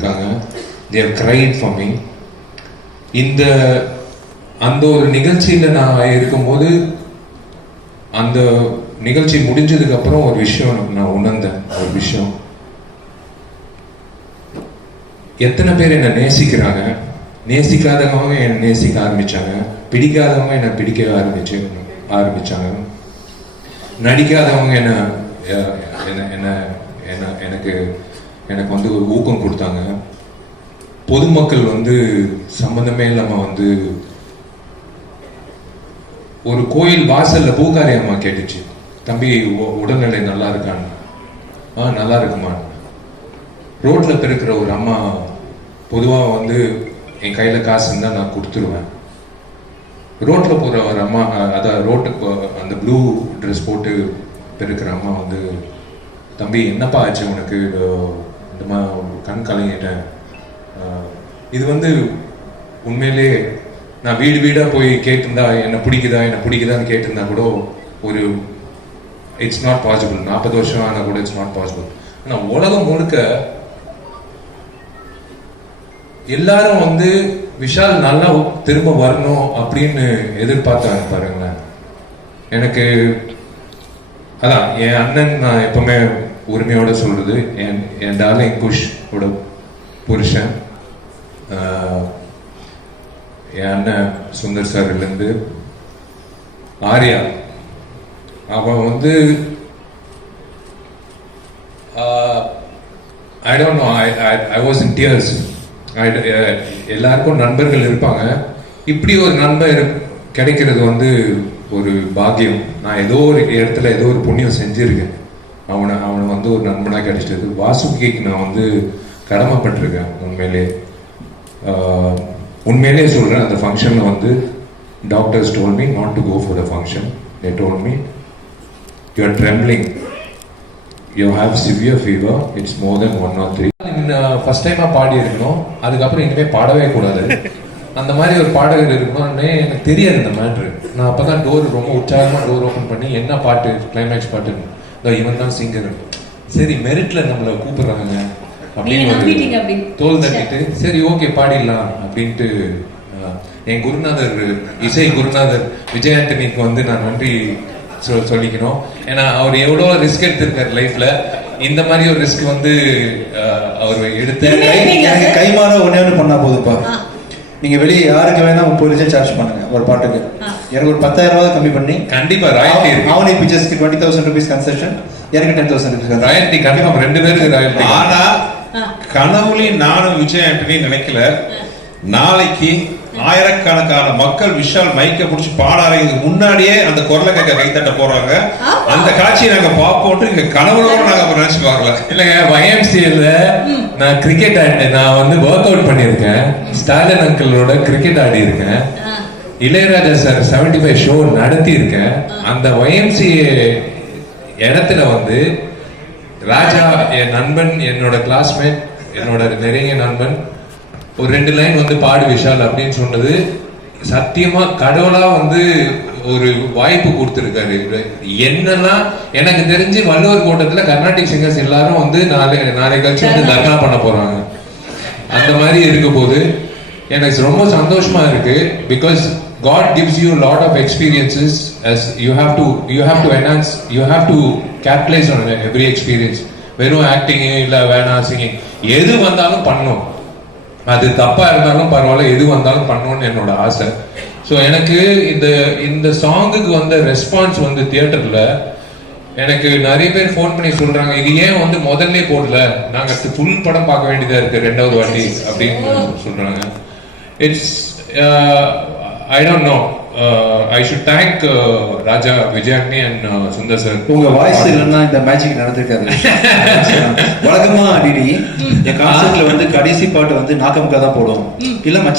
இருக்காங்க. they have cried for me. அந்த ஒரு நிகழ்ச்சியில் நான் இருக்கும்போது அந்த நிகழ்ச்சி முடிஞ்சதுக்கு அப்புறம் ஒரு விஷயம் நான் உணர்ந்தேன். ஒரு விஷயம், எத்தனை பேர் என்னை நேசிக்கிறாங்க, நேசிக்காதவங்க என்னை நேசிக்க ஆரம்பிச்சாங்க, பிடிக்காதவங்க என்னை பிடிக்க ஆரம்பிச்சாங்க, நடிக்காதவங்க எனக்கு வந்து ஒரு ஊக்கம் கொடுத்தாங்க. பொதுமக்கள் வந்து சம்பந்தமே இல்லாம வந்து ஒரு கோயில் வாசல்ல பூக்காரி அம்மா கேட்டுச்சு, தம்பி உடல்நிலை நல்லா இருக்கான்னு. நல்லா இருக்குமா. ரோட்ல பெருக்கிற ஒரு அம்மா, பொதுவா வந்து என் கையில காசு இருந்தா நான் கொடுத்துருவேன். ரோட்ல போற ஒரு அம்மா, அதான் ரோட்டுக்கு அந்த ப்ளூ ட்ரெஸ் போட்டு பெருக்கிற அம்மா வந்து, தம்பி என்னப்பா ஆச்சு உனக்கு, இந்த கண் கலங்கிட்டேன். இது வந்து உண்மையிலே நான் வீடு வீடா போய் கேட்டிருந்தா என்ன பிடிக்குதான்னு கேட்டிருந்தா கூட ஒரு இட்ஸ் நாட் பாசிபிள். 40 வருஷம் ஆனா கூட இட்ஸ் நாட் பாசிபிள். ஆனா உலகம் முழுக்க எல்லாரும் வந்து விஷால் நல்லா திரும்ப வரணும் அப்படின்னு எதிர்பார்த்தாங்க பாருங்களேன். எனக்கு அதான் என் அண்ணன், நான் எப்பவுமே உரிமையோட சொல்றது, என் டார்லிங் குஷ் ஓட புருஷன், என் அண்ணன் சுந்தர் சார்லேருந்து ஆர்யா, அவன் வந்து I don't know, I was in tears. எல்லாருக்கும் நண்பர்கள் இருப்பாங்க, இப்படி ஒரு நண்பர் கிடைக்கிறது வந்து ஒரு பாக்கியம். நான் ஏதோ ஒரு இடத்துல ஏதோ ஒரு புண்ணியம் செஞ்சிருக்கேன். அவனை வந்து ஒரு நண்பனாக கிடைச்சிட்டது. வாசுகிக்கு நான் வந்து கடமைப்பட்டிருக்கேன். உண்மையிலே சொல்கிறேன். அந்த ஃபங்க்ஷனில் வந்து doctors told me not to go for the function. They told me you are trembling, you have severe fever, it's more than 1 or 3. First டைமாக பாடி இருக்கணும், அதுக்கப்புறம் இனிமேல் பாடவே கூடாது. அந்த மாதிரி ஒரு பாடகர் இருக்கணும்னு எனக்கு தெரியாது இந்த மேட்ரு. நான் அப்போ தான் ரொம்ப உற்சாகமாக டோர் ஓப்பன் பண்ணி என்ன பாட்டு, கிளைமேக்ஸ் பாட்டு, இவன் தான் சிங்கர், சரி மெரிட்ல நம்மளை கூப்பிடுறாங்க அப்படின்னு தோல் தட்டிட்டு சரி ஓகே பாடிடலாம் அப்படின்ட்டு என் குருநாதர், இசை குருநாதர் விஜய் ஆண்டனிக்கு வந்து நான் நன்றி சொல்லிக்கணும். ஏன்னா அவர் எவ்வளோ ரிஸ்க் எடுத்திருக்காரு லைஃப்ல. இந்த மாதிரி ஒரு ரிஸ்க் வந்து அவர் எடுத்து கைமாற ஒன்னே பண்ணா போதுப்பா. நீங்க வெளியே யாருக்கு வேணா 30 லட்சம் சார்ஜ் பண்ணுங்க ஒரு பாட்டுக்கு. எனக்கு ஒரு 10,000 ரூபாய் கம்மி பண்ணி கண்டிப்பா ராயல்டி அவனி பிக்சர்ஸ்க்கு 20,000 rupees கன்செஷன், எனக்கு 10,000 rupees ராயல்டி கண்டிப்பா 2 பேருக்கு ராயல்டி. ஆனா கனவுலையும் நானும் விஜய் ஆண்டனி நினைக்கல, நாளைக்கு ஆயிரக்கணக்கான மக்கள் விஷால் மைக்க பிடிச்சி பாடாறதுக்கு முன்னாடியே அந்த குரலை கேட்க கைத்தட்ட போறாங்க. அந்த காட்சியை நாங்க பார்ப்போம். இங்க கனவுல நாங்க நினைச்சு பார்க்கல. இல்லைங்க, YMCAல நான் கிரிக்கெட் ஆடினேன். நான் வந்து ஒர்க் அவுட் பண்ணியிருக்கேன். ஸ்டாலின் அங்கிளோட கிரிக்கெட் ஆடி இருக்கேன். இளையராஜா சார் 75 ஷோ நடத்தி இருக்கேன். அந்த YMCA இடத்துல வந்து ராஜா என் நண்பன், என்னோட கிளாஸ்மேட், என்னோட நெருங்கிய நண்பன் ஒரு 2 லைன் வந்து பாடு விஷால் அப்படின்னு சொன்னது சத்தியமா கடவுளா வந்து ஒரு வாய்ப்பு கொடுத்துருக்காரு. என்னெல்லாம் எனக்கு தெரிஞ்சு வள்ளுவர் கோட்டத்துல கர்நாடிக் சிங்கர்ஸ் எல்லாரும் வந்து நாளை கழிச்சு வந்து தர்ணா பண்ண போறாங்க. அந்த மாதிரி இருக்க போது எனக்கு ரொம்ப சந்தோஷமா இருக்கு. Because God gives you a lot of experiences, as you have to enhance, you have to capitalize on every experience. வெறும் ஆக்டிங் இல்ல வேணா சிங்கிங், எது வந்தாலும் பண்ணும். அது தப்பா இருந்தாலும் பரவாயில்ல, எது வந்தாலும் பண்ணணும்னு என்னோட ஆசை. ஸோ எனக்கு இந்த சாங்குக்கு வந்த ரெஸ்பான்ஸ் வந்து தியேட்டர்ல எனக்கு நிறைய பேர் ஃபோன் பண்ணி சொல்றாங்க, இது ஏன் வந்து முதல்ல போடல, நாங்க ஃபுல் படம் பார்க்க வேண்டியதா இருக்கு 2வது வாட்டி அப்படின்னு சொல்றாங்க. It's I don't know. I should thank Raja, Vijay Antony and Sundar sir. உங்க வாய்ஸ் இல்லைன்னா இந்த மேஜிக் நடந்திருக்காது. வழக்கமா டிடி என் கான்செர்ட்ல வந்து கடைசி பாட்டு வந்து நாக்கமுக்கா தான் போடுவோம். இல்ல